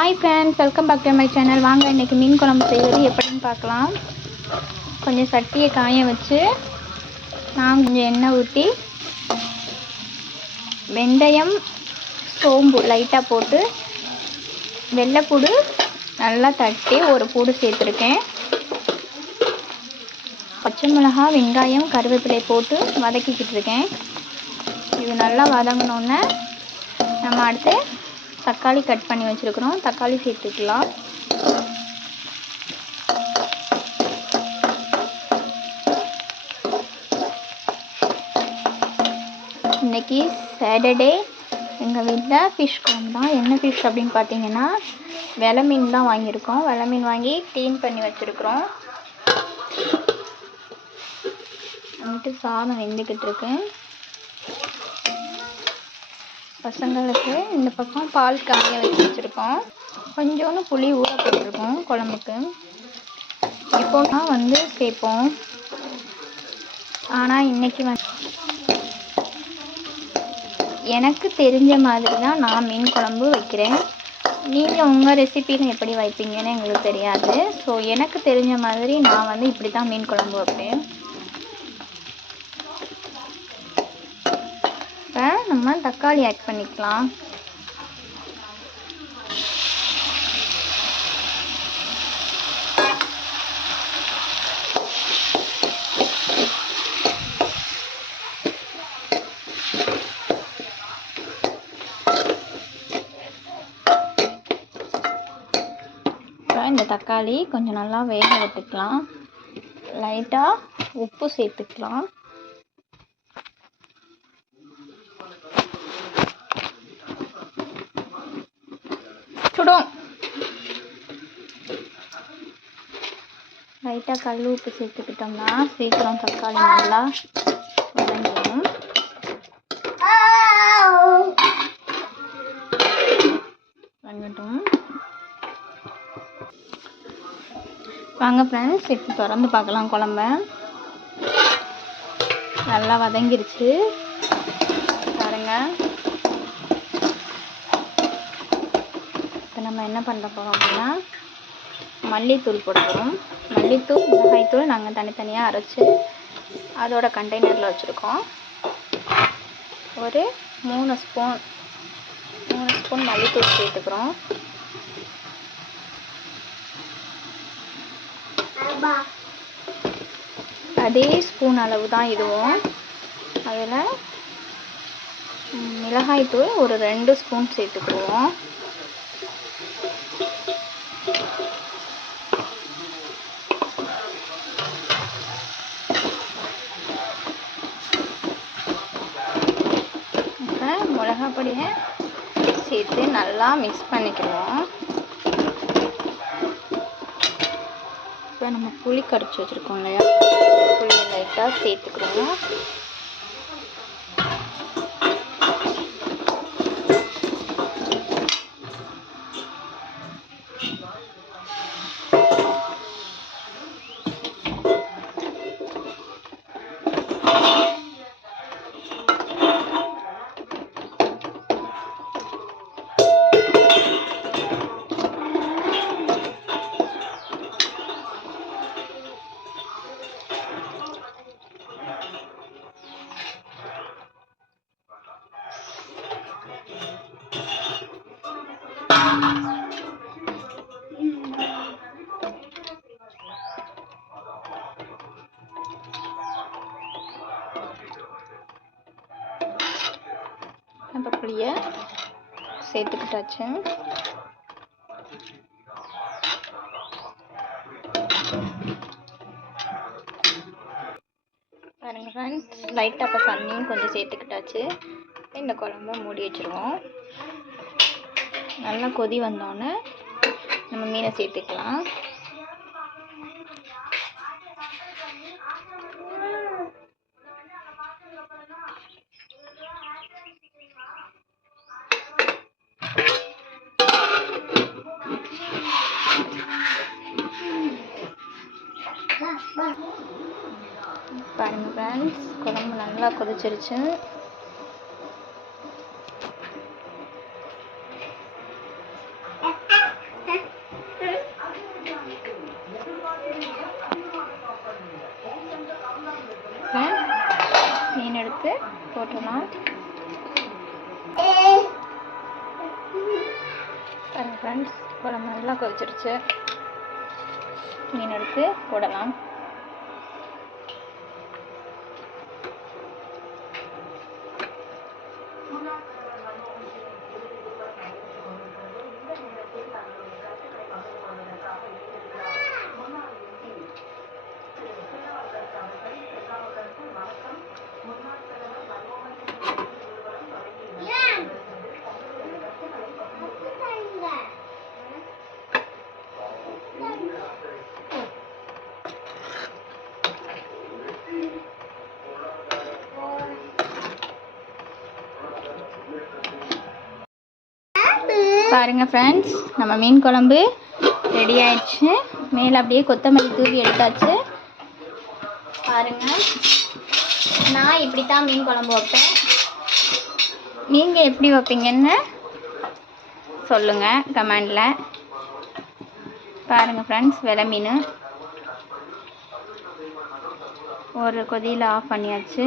Hi friends welcome back to my channel வாங்க இன்றைக்கி மீன் குழம்பு செய்வது எப்படின்னு பார்க்கலாம். கொஞ்சம் சட்டியை காய வச்சு நான் கொஞ்சம் எண்ணெய் ஊற்றி வெந்தயம் சோம்பு லைட்டாக போட்டு வெள்ளைப்பூடு நல்லா தட்டி ஒரு பூடு சேர்த்துருக்கேன். பச்சை மிளகா வெங்காயம் கருவேப்பிலை போட்டு வதக்கிக்கிட்டு இருக்கேன். இது நல்லா வதங்கினோன்னே நம்ம அடுத்து தக்காளி கட் பண்ணி வச்சுருக்குறோம். தக்காளி சேர்த்துக்கலாம். இன்றைக்கி சாட்டர்டே எங்கள் வீட்டில் ஃபிஷ் குழம்பு தான். என்ன ஃபிஷ் அப்படின்னு பார்த்தீங்கன்னா வெலை மீன் தான் வாங்கியிருக்கோம். வெலை மீன் வாங்கி க்ளீன் பண்ணி வச்சுருக்குறோம். வந்துட்டு சாதம் வெந்துக்கிட்டு இருக்கு. பசங்களுக்கு இந்த பக்கம் பால் காய வச்சு வச்சுருக்கோம். கொஞ்சோண்டு புளி ஊற போட்டிருக்கோம் குழம்புக்கு. எப்போனா வந்து சேர்ப்போம். ஆனால் இன்றைக்கி வந்து எனக்கு தெரிஞ்ச மாதிரி தான் நான் மீன் குழம்பு வைக்கிறேன். நீங்கள் உங்கள் ரெசிபியில் எப்படி வைப்பீங்கன்னு எங்களுக்கு தெரியாது. ஸோ எனக்கு தெரிஞ்ச மாதிரி நான் வந்து இப்படி தான் மீன் குழம்பு வைப்பேன் இப்போ நம்ம தக்காளி ஆட் பண்ணிக்கலாம். இந்த தக்காளி கொஞ்சம் நல்லா வேக விட்டுக்கலாம். லைட்டாக உப்பு சேர்த்துக்கலாம். சுடும். லைட்டாக கல் உப்பு சேர்த்துக்கிட்டோம்னா சீக்கிரம் தக்காளி நல்லா உடஞ்சிடும் வதங்கட்டும். வாங்க ஃப்ரெண்ட்ஸ் இப்போ திறந்து பார்க்கலாம் குழம்ப. நல்லா வதங்கிருச்சு பாருங்க இப்போ நம்ம என்ன பண்ண போகிறோம் அப்படின்னா மல்லித்தூள் போட போகிறோம் மல்லித்தூள் மிளகாய்த்தூள் நாங்கள் தனித்தனியாக அரைச்சி அதோட கண்டெய்னரில் வச்சுருக்கோம். ஒரு மூணு ஸ்பூன் மூணு ஸ்பூன் மல்லித்தூள் சேர்த்துக்கிறோம். அதே ஸ்பூன் அளவு தான் இதுவும். அதில் மிளகாய்த்தூள் ஒரு ரெண்டு ஸ்பூன் சேர்த்துக்குவோம். சேர்த்து நல்லா மிக்ஸ் பண்ணிக்கிறோம் இப்போ நம்ம புளி கரைச்சி வச்சுருக்கோம் இல்லையா? புளியை லைட்டாக சேர்த்துக்கிறோம். நம்ம புளியை சேர்த்துக்கிட்டாச்சு. பாருங்க ஃப்ரெண்ட்ஸ் லைட்டாக அப்போ தண்ணியும் கொஞ்சம் சேர்த்துக்கிட்டாச்சு. இந்த குழம்ப மூடி வச்சுருவோம். நல்லா கொதி வந்தோடனே நம்ம மீனை சேர்த்துக்கலாம். பாருங்கள் ஃப்ரெண்ட்ஸ் குழம்பு நல்லா கொதிச்சிருச்சு. மீன் எடுத்து போட்டலாம் பாருங்கள் ஃப்ரெண்ட்ஸ் குழம்பு நல்லா கொதிச்சிருச்சு. மீன் எடுத்து போடலாம். பாருங்கள் ஃப்ரெண்ட்ஸ் நம்ம மீன் குழம்பு ரெடி ஆயிடுச்சு. மேலே அப்படியே கொத்தமல்லி தூவி எடுத்தாச்சு. பாருங்கள் நான் இப்படி தான் மீன் குழம்பு வைப்பேன். நீங்கள் எப்படி வைப்பீங்கன்னு சொல்லுங்கள் கமெண்டில் பாருங்கள் ஃப்ரெண்ட்ஸ் வெலை மீன். ஒரு கொதியில் ஆஃப் பண்ணியாச்சு.